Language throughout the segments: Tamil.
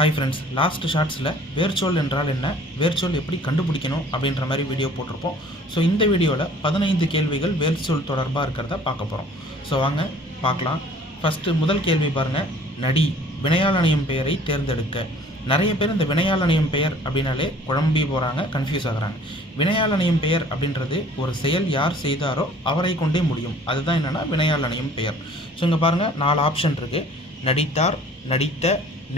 ஹாய் ஃப்ரெண்ட்ஸ் லாஸ்ட் ஷார்ட்ஸில் வேர்ச்சொல் என்றால் என்ன? வேர்ச்சொல் எப்படி கண்டுபிடிக்கணும் அப்படின்ற மாதிரி வீடியோ போட்டிருப்போம். ஸோ இந்த வீடியோவில் பதினைந்து கேள்விகள் வேர்ச்சொல் தொடர்பாக இருக்கிறத பார்க்க போகிறோம் ஸோ வாங்க பார்க்கலாம். ஃபஸ்ட்டு முதல் கேள்வி பாருங்கள் நடி வினையாளனையும் பெயரை தேர்ந்தெடுக்க. நிறைய பேர் இந்த வினையாளனையும் பெயர் அப்படின்னாலே குழம்பி போகிறாங்க கன்ஃபியூஸ் ஆகுறாங்க. வினையாளனையும் பெயர் அப்படின்றது ஒரு செயல் யார் செய்தாரோ அவரை கொண்டே முடியும். அதுதான் என்னென்னா வினையாளனையும் பெயர். ஸோ இங்கே பாருங்கள் நாலு ஆப்ஷன் இருக்குது நடித்தார் நடித்த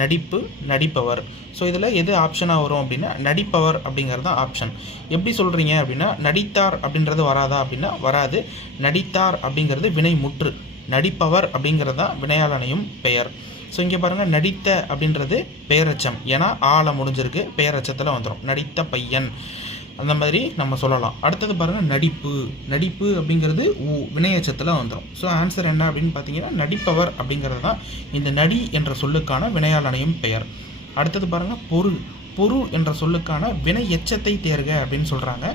நடிப்பு நடிப்பவர். ஸோ இதில் எது ஆப்ஷனாக வரும் அப்படின்னா நடிப்பவர் அப்படிங்கிறது தான் ஆப்ஷன் எப்படி சொல்கிறீங்க அப்படின்னா நடித்தார் அப்படின்றது வராதா அப்படின்னா வராது. நடித்தார் அப்படிங்கிறது வினை முற்று நடிப்பவர் அப்படிங்கிறது தான் வினையாளனையும் பெயர். ஸோ இங்கே பாருங்கள் நடித்த அப்படின்றது பெயரச்சம் ஏன்னா ஆளை முடிஞ்சிருக்கு பெயரச்சத்தில் வந்துடும் நடித்த பையன். அந்த மாதிரி நம்ம சொல்லலாம். அடுத்தது பாருங்கள் நடிப்பு. நடிப்பு அப்படிங்கிறது ஊ வினையச்சத்தில் வந்துடும் ஸோ ஆன்சர் என்ன அப்படின்னு பார்த்தீங்கன்னா நடிப்பவர் அப்படிங்கிறது தான் இந்த நடி என்ற சொல்லுக்கான வினையாளனையும் பெயர். அடுத்தது பாருங்கள் பொருள் பொருள் என்ற சொல்லுக்கான வினை எச்சத்தை தேர்க அப்படின்னு சொல்கிறாங்க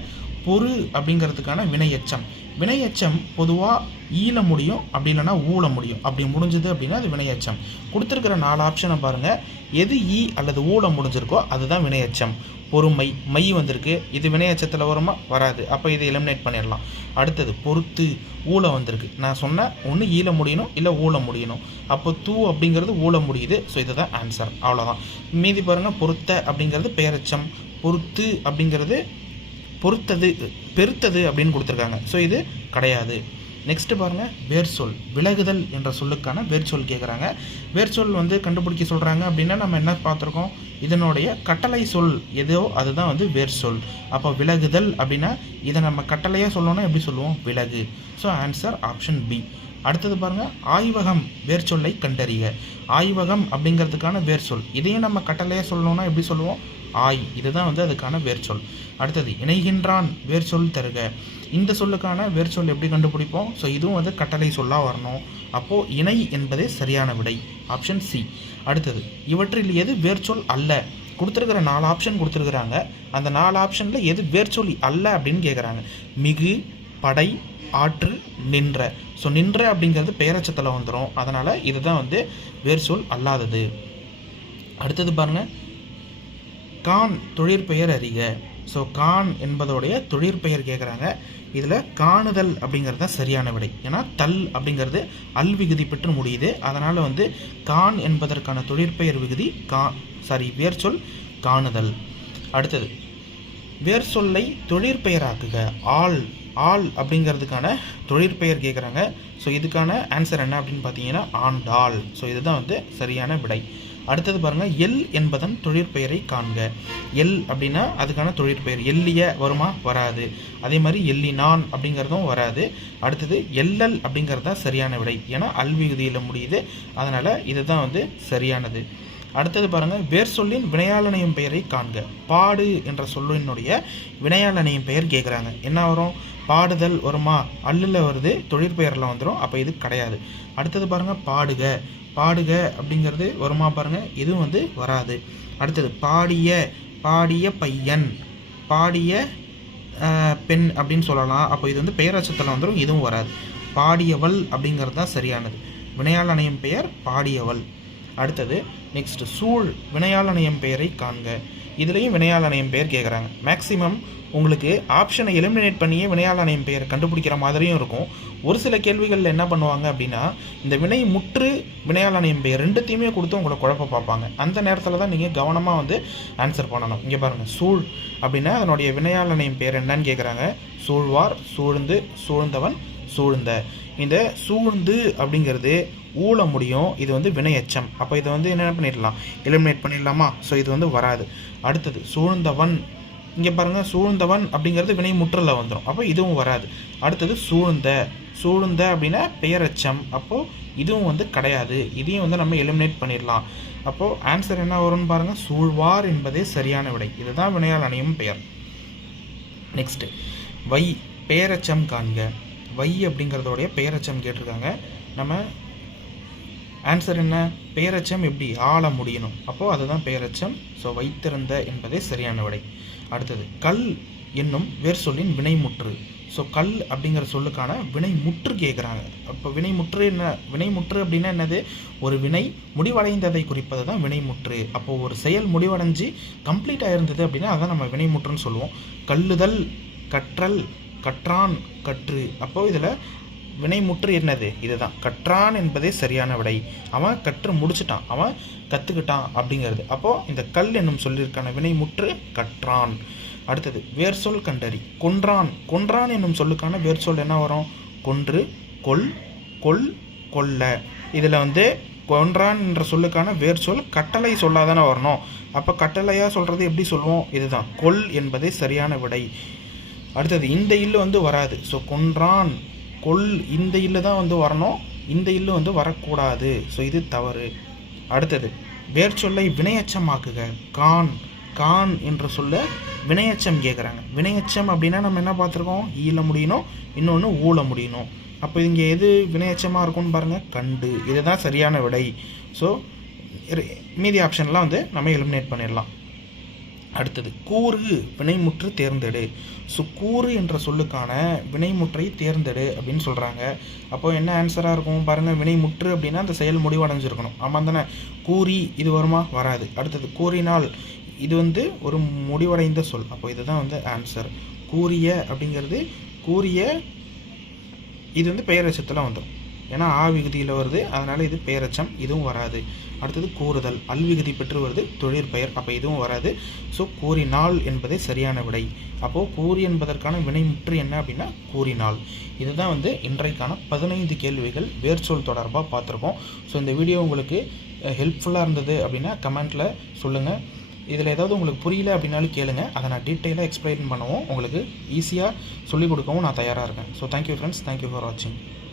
பொறு அப்படிங்கிறதுக்கான வினை வினையச்சம் வினை எச்சம் பொதுவாக ஈல முடியும் அப்படி இல்லைன்னா ஊல முடியும். அப்படி முடிஞ்சது அப்படின்னா அது வினையச்சம். கொடுத்துருக்கிற நாலு ஆப்ஷனை பாருங்கள் எது ஈ அல்லது ஊல முடிஞ்சிருக்கோ அதுதான் வினையச்சம். பொறுமை மை வந்திருக்கு. இது வினையச்சத்தில் வருமா? வராது. அப்போ இதை எலிமினேட் பண்ணிடலாம். அடுத்தது பொறுத்து ஊழ வந்திருக்கு. நான் சொன்னேன் ஒன்று ஈழ முடியணும் இல்லை ஊழ முடியணும். அப்போ தூ அப்படிங்கிறது ஊழ முடியுது. ஸோ இதுதான் ஆன்சர் அவ்வளோதான் மீதி பாருங்கள் பொருத்த அப்படிங்கிறது பெயரச்சம். பொறுத்து அப்படிங்கிறது பொறுத்தது பெருத்தது அப்படின்னு கொடுத்துருக்காங்க. ஸோ இது கிடையாது. நெக்ஸ்ட்டு பாருங்கள் வேர்சொல் விலகுதல் என்ற சொல்லுக்கான வேர்ச்சொல் கேட்குறாங்க வேர்ச்சொல் வந்து கண்டுபிடிக்க சொல்கிறாங்க அப்படின்னா நம்ம என்ன பார்த்துருக்கோம்? இதனுடைய கட்டளை சொல் எதோ அதுதான் வந்து வேர்சொல் அப்போ விலகுதல் அப்படின்னா இதை நம்ம கட்டளையாக சொல்லணும்னா எப்படி சொல்லுவோம்? விலகு. ஸோ ஆன்சர் ஆப்ஷன் பி அடுத்தது பாருங்கள் ஆய்வகம் வேர்ச்சொல்லை கண்டறிய ஆய்வகம் அப்படிங்கிறதுக்கான வேர்ச்சொல் இதையும் நம்ம கட்டளையாக சொல்லணும்னா எப்படி சொல்லுவோம்? ஆய். இதுதான் வந்து அதுக்கான வேர்ச்சொல் அடுத்தது இணைகின்றான் வேர்ச்சொல் தருக. இந்த சொல்லுக்கான வேர்ச்சொல் எப்படி கண்டுபிடிப்போம்? ஸோ இதுவும் வந்து கட்டளை சொல்லாக வரணும். அப்போது இணை என்பதே சரியான விடை. ஆப்ஷன் சி அடுத்தது இவற்றில் எது வேர்ச்சொல் அல்ல? கொடுத்துருக்கிற நாலு ஆப்ஷன் கொடுத்துருக்குறாங்க. அந்த நாலு ஆப்ஷனில் எது வேர்ச்சொல் அல்ல அப்படின்னு கேட்குறாங்க மிகு படை ஆற்று நின்ற. ஸோ நின்ற அப்படிங்கிறது பெயரச்சத்தில் வந்துடும் அதனால் இதுதான் வந்து வேர்ச்சொல் அல்லாதது. அடுத்தது பாருங்கள் கான் தொழிற்பெயர் அறிக. ஸோ கான் என்பதோடைய தொழிற்பெயர் கேட்குறாங்க இதில் காணுதல் அப்படிங்கிறது தான் சரியான விடை. ஏன்னா தல் அப்படிங்கிறது அல் விகுதி பெற்று முடியுது. அதனால் வந்து கான் என்பதற்கான தொழிற்பெயர் விகுதி கா சாரி வேர்ச்சொல் காணுதல். அடுத்தது வேர் சொல்லை தொழிற்பெயராக்குக ஆள் ஆள் அப்படிங்கிறதுக்கான தொழிற்பெயர் கேட்குறாங்க ஸோ இதுக்கான ஆன்சர் என்ன அப்படின்னு பார்த்தீங்கன்னா ஆண்டாள். ஸோ இதுதான் வந்து சரியான விடை. அடுத்தது பாருங்கள் எல் என்பதன் தொழிற்பெயரை காண்க. எல் அப்படின்னா அதுக்கான தொழிற்பெயர் எல்லிய வருமா? வராது. அதே மாதிரி எல்லினான் அப்படிங்கிறதும் வராது. அடுத்தது எல்லல் அப்படிங்கிறது தான் சரியான விடை. ஏன்னா அல்விகுதியில் முடியுது. அதனால் இதுதான் வந்து சரியானது. அடுத்தது பாருங்கள் வேர் சொல்லின் வினையாளனையும் பெயரை காண்க. பாடு என்ற சொல்லினுடைய வினையாளனையும் பெயர் கேட்குறாங்க என்ன வரும்? பாடுதல் வருமா? அல்லில் வருது தொழிற்பெயரில் வந்துடும் அப்போ இது கிடையாது. அடுத்தது பாருங்கள் பாடுக. பாடுக அப்படிங்கிறது வருமா பாருங்கள் இதுவும் வந்து வராது. அடுத்தது பாடிய பாடிய பையன். பாடிய பெண் அப்படின்னு சொல்லலாம். அப்போ இது வந்து பெயரச்சத்தில் வந்துடும் இதுவும் வராது. பாடியவள் அப்படிங்கிறது தான் சரியானது. வினையாளனையும் பெயர் பாடியவள். அடுத்தது நெக்ஸ்ட் சூழ். வினையாளனையும் பெயரை காண்க. இதுலேயும் வினையாளனையும் பெயர் கேட்குறாங்க மேக்ஸிமம் உங்களுக்கு ஆப்ஷனை எலிமினேட் பண்ணியே வினையாளனையும் பெயர் கண்டுபிடிக்கிற மாதிரியும் இருக்கும். ஒரு சில கேள்விகளில் என்ன பண்ணுவாங்க அப்படின்னா இந்த வினை முற்று வினையாளனையும் பெயர் ரெண்டுத்தையுமே கொடுத்து உங்களை குழப்ப பார்ப்பாங்க. அந்த நேரத்தில் தான் நீங்கள் கவனமாக வந்து ஆன்சர் பண்ணணும். இங்கே பாருங்கள் சூழ் அப்படின்னா அதனுடைய வினையாளனையும் பெயர் என்னன்னு கேட்குறாங்க சூழ்வார் சூழ்ந்து சூழ்ந்தவன் சூழ்ந்த. இந்த சூழ்ந்து அப்படிங்கிறது ஊழ முடியும். இது வந்து வினையச்சம். அப்போ இதை வந்து என்ன பண்ணிடலாம்? எலிமினேட் பண்ணிடலாமா? ஸோ இது வந்து வராது. அடுத்தது சூழ்ந்தவன். இங்கே பாருங்கள் சூழ்ந்தவன் அப்படிங்கிறது வினை முற்றலில் வந்துடும் அப்போ இதுவும் வராது. அடுத்தது சூழ்ந்த. சூழ்ந்த அப்படின்னா பெயரச்சம். அப்போது இதுவும் வந்து கிடையாது. இதையும் வந்து நம்ம எலிமினேட் பண்ணிடலாம். அப்போது ஆன்சர் என்ன வரும்னு பாருங்கள் சூழ்வார் என்பதே சரியான விடை. இதுதான் வினையால் அணியும் பெயர். நெக்ஸ்ட்டு வை பெயரச்சம் காண்க. வை அப்படிங்கிறதோடைய பெயரச்சம் கேட்டிருக்காங்க. நம்ம ஆன்சர் என்ன? பெயரச்சம் எப்படி? ஆள முடியணும். அப்போது அதுதான் பெயரச்சம். ஸோ வைத்திருந்த என்பதே சரியான விடை. அடுத்தது கல் என்னும் வேர் சொல்லின் வினைமுற்று. ஸோ கல் அப்படிங்கிற சொல்லுக்கான வினை முற்று கேட்குறாங்க அப்போ வினை முற்று என்ன வினை முற்று அப்படின்னா என்னது? ஒரு வினை முடிவடைந்ததை குறிப்பது தான் வினை முற்று அப்போது ஒரு செயல் முடிவடைஞ்சு கம்ப்ளீட் ஆயிருந்தது அப்படின்னா அதான் நம்ம வினை முற்றுன்னு சொல்லுவோம். கல்லுதல் கற்றல் கற்றான் கற்று. அப்போது இதில் வினைமுற்று என்னது? இதுதான். கற்றான் என்பதே சரியான விடை. அவன் கற்று முடிச்சிட்டான். அவன் கற்றுக்கிட்டான் அப்படிங்கிறது. அப்போது இந்த கல் என்னும் சொல்லிற்கான வினைமுற்று கற்றான். அடுத்தது வேர் சொல் கண்டறி. கொன்றான். கொன்றான் என்னும் சொல்லுக்கான வேர் சொல் என்ன வரும்? கொன்று கொல் கொல் கொல்ல. இதில் வந்து கொன்றான் என்ற சொல்லுக்கான வேர் சொல் கட்டளை சொல்லாதானே வரணும். அப்போ கட்டளையாக சொல்கிறது எப்படி சொல்லுவோம்? இதுதான். கொல் என்பதே சரியான விடை. அடுத்தது இந்த இல்லு வந்து வராது. ஸோ கொன்றான். கொல் இந்த இல்லு தான் வந்து வரணும் இந்த இல்லு வந்து வரக்கூடாது. ஸோ இது தவறு. அடுத்தது வேர் சொல்லை வினையச்சமாக்குக. கான் கான் என்ற சொல்ல வினையச்சம் கேட்குறாங்க வினையச்சம் அப்படின்னா நம்ம என்ன பார்த்துருக்கோம்? ஈல முடியணும் இன்னொன்று ஊழ முடியணும். அப்போ இங்கே எது வினையச்சமாக இருக்கும்னு பாருங்கள் கண்டு. இதுதான் சரியான விடை. ஸோ மீதி ஆப்ஷன்லாம் வந்து நம்ம எலிமினேட் பண்ணிடலாம். அடுத்தது கூறு வினைமுற்று தேர்ந்தெடு. ஸோ கூறு என்ற சொல்லுக்கான வினைமுற்றை தேர்ந்தெடு அப்படின்னு சொல்கிறாங்க அப்போ என்ன ஆன்சராக இருக்கும்? பாருங்கள் வினைமுற்று அப்படின்னா அந்த செயல் முடிவடைஞ்சிருக்கணும். ஆமாம் தானே? கூறி இது வருமா? வராது. அடுத்தது கூறினால் இது வந்து ஒரு முடிவடைந்த சொல். அப்போ இதுதான் வந்து ஆன்சர் கூறிய அப்படிங்கிறது கூறிய இது வந்து பெயரச்சத்தில் வந்துடும் ஏன்னா ஆ விகுதியில் வருது. அதனால் இது பெயரச்சம் இதுவும் வராது. அடுத்தது கூறுதல். அல்விகுதி பெற்று வருது தொழிற்பெயர் அப்போ இதுவும் வராது. ஸோ கூறினால் என்பதே சரியான விடை. அப்போது கூறி என்பதற்கான வினைமுற்று என்ன அப்படின்னா கூறினால். இதுதான் வந்து இன்றைக்கான பதினைந்து கேள்விகள் வேர்ச்சொல் தொடர்பாக பார்த்துருக்கோம் ஸோ இந்த வீடியோ உங்களுக்கு ஹெல்ப்ஃபுல்லாக இருந்தது அப்படின்னா கமெண்ட்டில் சொல்லுங்கள் இதில் ஏதாவது உங்களுக்கு புரியல அப்படின்னாலும் கேளுங்க. அதை நான் டீட்டெயிலாக எக்ஸ்பிளைன் பண்ணவும். உங்களுக்கு ஈஸியாக சொல்லிக் கொடுக்கவும் நான் தயாராக இருக்கேன். So thank you friends thank you for வாட்சிங்